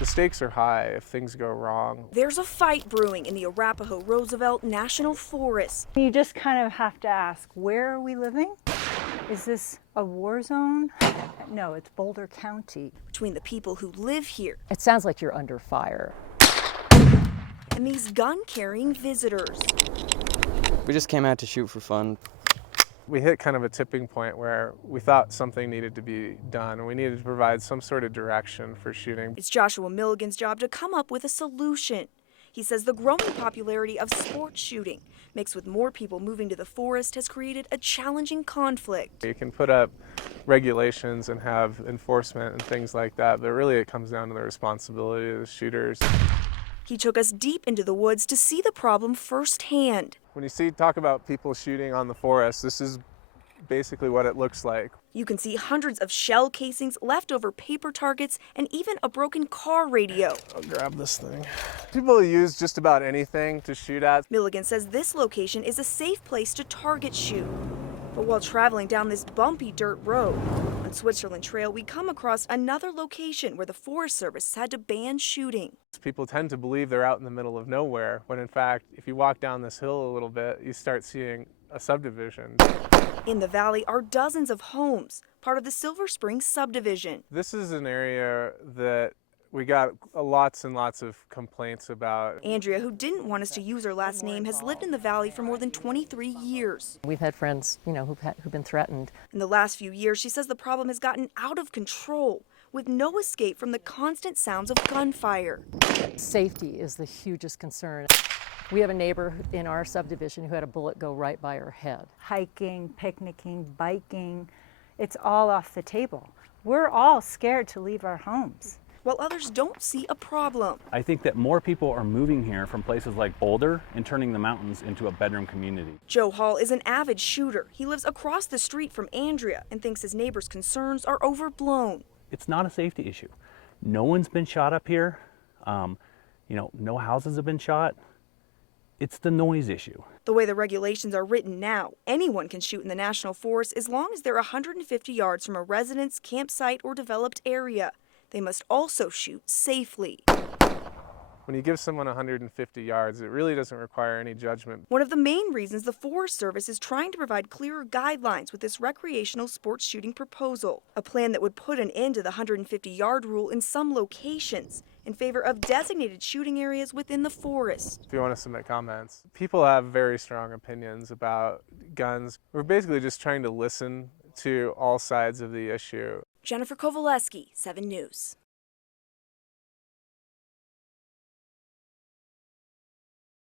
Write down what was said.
The stakes are high if things go wrong. There's a fight brewing in the Arapahoe Roosevelt National Forest. You just kind of have to ask, where are we living? Is this a war zone? No, it's Boulder County. Between the people who live here It sounds like you're under fire. and these gun-carrying visitors. We just came out to shoot for fun. We hit kind of a tipping point where we thought something needed to be done, and we needed to provide some sort of direction for shooting. It's Joshua Milligan's job to come up with a solution. He says the growing popularity of sports shooting, mixed with more people moving to the forest, has created a challenging conflict. You can put up regulations and have enforcement and things like that, but really it comes down to the responsibility of the shooters. He took us deep into the woods to see the problem firsthand. When you talk about people shooting on the forest, this is basically what it looks like. You can see hundreds of shell casings, leftover paper targets, and even a broken car radio. I'll grab this thing. People use just about anything to shoot at. Milligan says this location is a safe place to target shoot. But while traveling down this bumpy dirt road on Switzerland Trail, we come across another location where the Forest Service has had to ban shooting. People tend to believe they're out in the middle of nowhere, when in fact, if you walk down this hill a little bit, you start seeing a subdivision. In the valley are dozens of homes, part of the Silver Springs subdivision. This is an area that we got lots and lots of complaints about. Andrea, who didn't want us to use her last name, has lived in the valley for more than 23 years. We've had friends, who've been threatened. In the last few years, she says the problem has gotten out of control, with no escape from the constant sounds of gunfire. Safety is the hugest concern. We have a neighbor in our subdivision who had a bullet go right by her head. Hiking, picnicking, biking, it's all off the table. We're all scared to leave our homes. While others don't see a problem. I think that more people are moving here from places like Boulder and turning the mountains into a bedroom community. Joe Hall is an avid shooter. He lives across the street from Andrea and thinks his neighbor's concerns are overblown. It's not a safety issue. No one's been shot up here. No houses have been shot. It's the noise issue. The way the regulations are written now, anyone can shoot in the National Forest as long as they're 150 yards from a residence, campsite, or developed area. They must also shoot safely. When you give someone 150 yards, it really doesn't require any judgment. One of the main reasons the Forest Service is trying to provide clearer guidelines with this recreational sports shooting proposal, a plan that would put an end to the 150-yard rule in some locations in favor of designated shooting areas within the forest. If you want to submit comments, people have very strong opinions about guns. We're basically just trying to listen to all sides of the issue. Jennifer Kowaleski, 7 News.